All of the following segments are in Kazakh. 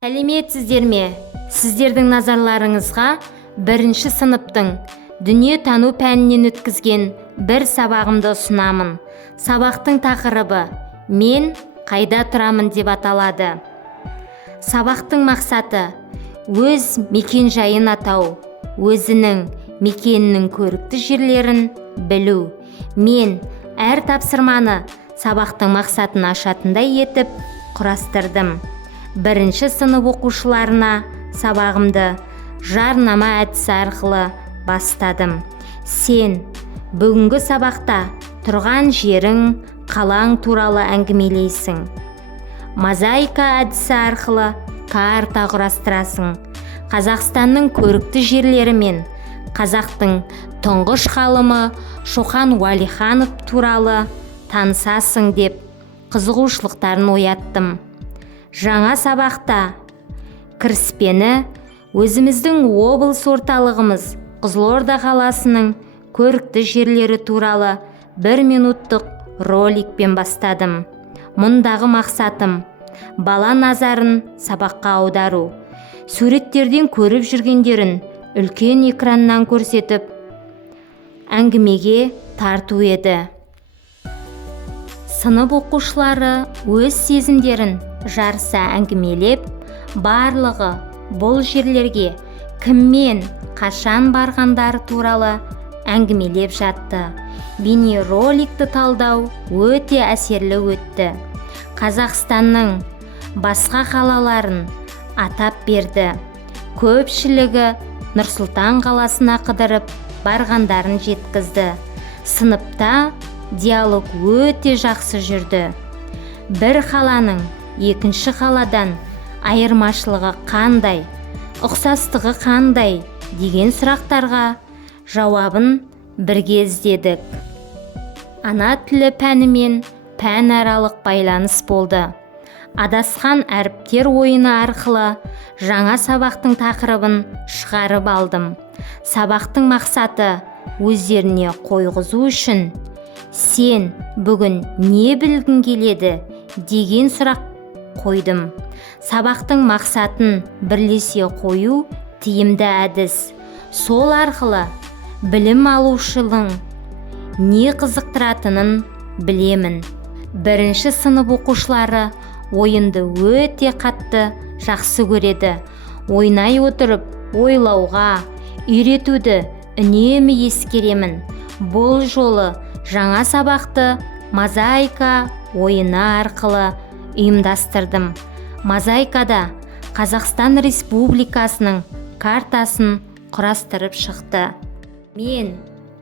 Сәлеметсіздер ме? Сіздердің назарларыңызға бірінші сыныптың дүние тану пәнінен өткізген бір сабағымды ұсынамын. Сабақтың тақырыбы «Мен қайда тұрамын» деп аталады. Сабақтың мақсаты өз мекен жайын атау, өзінің мекенінің көрікті жерлерін білу. Мен әр тапсырманы сабақтың мақсатын ашатындай етіп құрастырдым. Бірінші сынып оқушыларына сабағымды жарнама әдісі арқылы бастадым. Сен бүгінгі сабақта тұрған жерің, қалаң туралы әңгімелейсің. Мозаика әдісі арқылы карта құрастырасың. Қазақстанның көрікті жерлері мен қазақтың тұңғыш ғалымы Шоқан Уәлиханов туралы танысасың деп қызығушылықтарын ояттым. Жаңа сабақта кіріспені өзіміздің облыс орталығымыз Қызылорда қаласының көрікті жерлері туралы 1 минуттық роликпен бастадым. Мұндағы мақсатым бала назарын сабаққа аудару, суреттерден көріп жүргендерін үлкен экраннан көрсетіп, әңгімеге тарту еді. Сынып оқушылары өз сезімдерін жарыса әңгімелеп, барлығы бұл жерлерге кіммен, қашан барғандары туралы әңгімелеп жатты. Бейнероликті талдау өте әсерлі өтті. Қазақстанның басқа қалаларын атап берді. Көпшілігі Нұр-Сұлтан қаласына қыдырып барғандарын жеткізді. Сыныпта диалог өте жақсы жүрді. Бір қаланың екінші қаладан айырмашылығы қандай, ұқсастығы қандай деген сұрақтарға жауабын бірге іздедік. Ана тілі пәнімен пәнаралық байланыс болды. Адасқан әріптер ойыны арқылы жаңа сабақтың тақырыбын шығарып алдым. Сабақтың мақсаты өздеріне қойғызу үшін «Сен бүгін не білгің келеді?» деген сұрақ қойдым. Сабақтың мақсатын бірлесе қою тиімді әдіс. Сол арқылы білім алушының не қызықтыратынын білемін. Бірінші сынып оқушылары ойынды өте қатты жақсы көреді. Ойнай отырып ойлауға, үйретуді үнемі ескеремін. Бұл жолы жаңа сабақты мозаика ойыны арқылы ұйымдастырдым. Мозаикада Қазақстан Республикасының картасын құрастырып шықты. Мен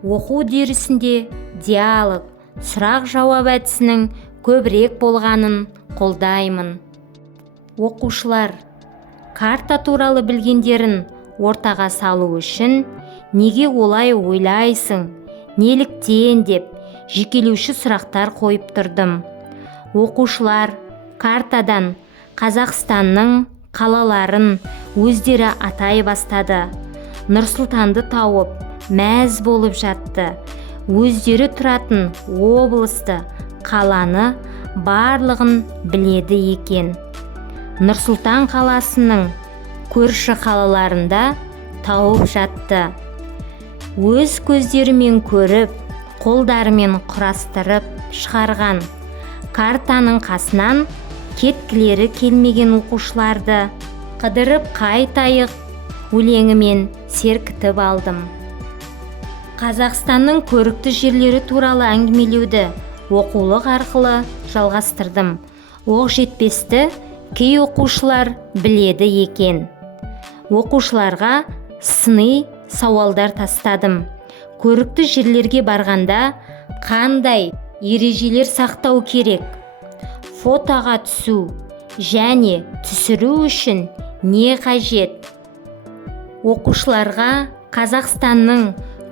оқу үдерісінде диалог, сұрақ-жауап әдісінің көбірек болғанын қолдаймын. Оқушылар карта туралы білгендерін ортаға салу үшін «Неге олай ойлайсың? Неліктен?» деп жекелеуші сұрақтар қойып тұрдым. Оқушылар картадан Қазақстанның қалаларын өздері атай бастады. Нұр-Сұлтанды тауып мәз болып жатты. Өздері тұратын облысты, қаланы барлығын біледі екен. Нұр-Сұлтан қаласының көрші қалаларында тауып жатты. Өз көздерімен көріп, қолдарымен құрастырып шығарған картаның қасынан кеткілері келмеген оқушыларды қыдырып қайтайық өлеңімен серкітіп алдым. Қазақстанның көрікті жерлері туралы әңгімелеуді оқулық арқылы жалғастырдым. Оқ жетпесті кей оқушылар біледі екен. Оқушыларға сыни сауалдар тастадым. Көрікті жерлерге барғанда қандай ережелер сақтау керек? Фотоға түсу және түсіру үшін не қажет? Оқушыларға Қазақстанның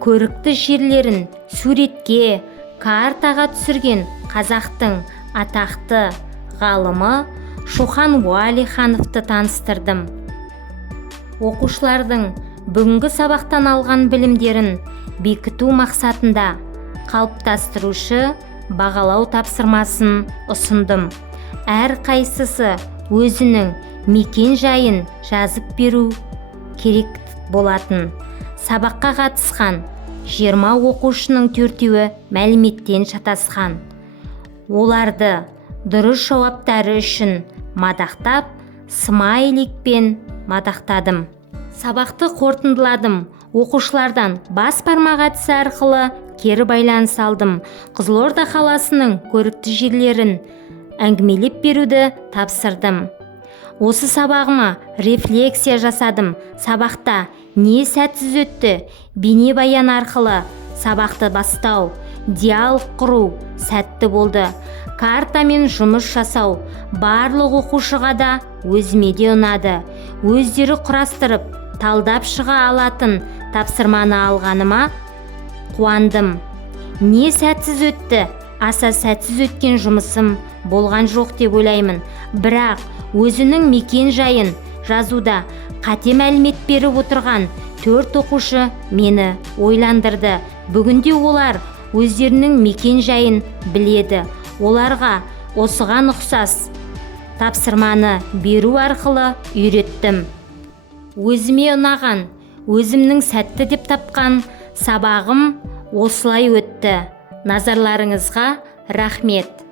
көрікті жерлерін суретке, картаға түсірген қазақтың атақты ғалымы Шоқан Уәлихановты таныстырдым. Оқушылардың бүгінгі сабақтан алған білімдерін бекіту мақсатында қалыптастырушы бағалау тапсырмасын ұсындым. Әр қайсысы өзінің мекен жайын жазып беру керек болатын. Сабаққа қатысқан 20 оқушының 4-еуі мәліметтен шатасқан. Оларды дұрыс жауаптары үшін мадақтап, смайликпен мадақтадым. Сабақты қорытындыладым. Оқушылардан бас бармақ әдісі арқылы кері байланыс алдым. Қызылорда қаласының көрікті жерлерін әңгімелеп беруді тапсырдым. Осы сабағыма рефлексия жасадым. Сабақта не сәтсіз өтті? Бейнебаян арқылы сабақты бастау, диалог құру сәтті болды. Картамен жұмыс жасау барлық оқушыға да өзіме де ұнады. Өздері құрастырып, талдап шыға алатын тапсырманы алғаныма қуандым. Не сәтсіз өтті? Аса сәтсіз өткен жұмысым болған жоқ деп ойлаймын. Бірақ өзінің мекен жайын жазуда қате мәлімет беріп отырған 4 оқушы мені ойландырды. Бүгінде олар өздерінің мекен жайын біледі. Оларға осыған ұқсас тапсырманы беру арқылы үйреттім. Өзіме ұнаған, өзімнің сәтті деп тапқан сабағым осылай өтті. Назарларыңызға рахмет.